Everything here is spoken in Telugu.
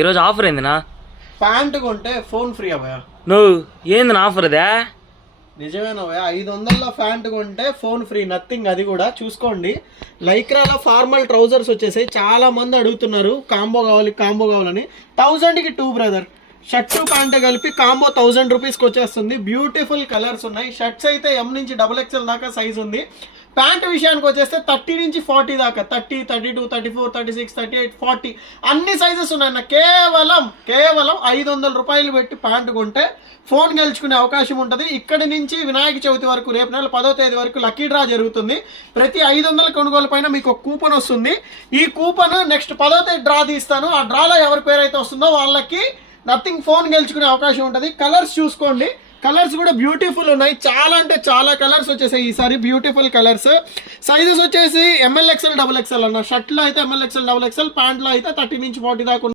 ఈరోజు ఆఫర్ ఏందినా? ప్యాంట్ కొంటే ఫోన్ ఫ్రీ అవ్వయా? నువ్వు ఏంది ఆఫర్ అదే? నిజమేనవ్వా, 500లో ప్యాంట్ కొంటే ఫోన్ ఫ్రీ, నథింగ్. అది కూడా చూసుకోండి. లైక్రాలో ఫార్మల్ ట్రౌజర్స్ వచ్చేసాయి. చాలా మంది అడుగుతున్నారు కాంబో కావాలని. 1000కి 2 బ్రదర్. షర్ట్ ప్యాంట్ కలిపి కాంబో 1000 రూపీస్కి వచ్చేస్తుంది. బ్యూటిఫుల్ కలర్స్ ఉన్నాయి. షర్ట్స్ అయితే M నుంచి XXL దాకా సైజ్ ఉంది. ప్యాంట్ విషయానికి వచ్చేస్తే 30 నుంచి 40 దాకా, 30, 32, 34, 36, 38, 40 అన్ని సైజెస్ ఉన్నాయి. కేవలం 500 రూపాయలు పెట్టి ప్యాంట్ కొంటే ఫోన్ గెలుచుకునే అవకాశం ఉంటుంది. ఇక్కడి నుంచి వినాయక చవితి వరకు, రేపు నెల 10వ తేదీ వరకు లక్కీ డ్రా జరుగుతుంది. ప్రతి 500 కొనుగోలు పైన మీకు ఒక కూపన్ వస్తుంది. ఈ కూపన్ నెక్స్ట్ 10వ తేదీ డ్రా తీస్తాను. ఆ డ్రాలో ఎవరి పేరు అయితే వస్తుందో వాళ్ళకి నథింగ్ ఫోన్ గెలుచుకునే అవకాశం ఉంటుంది. కలర్స్ చూసుకోండి, కలర్స్ కూడా బ్యూటిఫుల్ ఉన్నాయి. చాలా అంటే చాలా కలర్స్ వచ్చేసాయి ఈసారి, బ్యూటిఫుల్ కలర్స్. సైజెస్ వచ్చేసి ML XL XXL అన్న. షర్ట్లో అయితే ML XL XXL, ప్యాంట్లో అయితే 30 నుంచి 40 దాకా.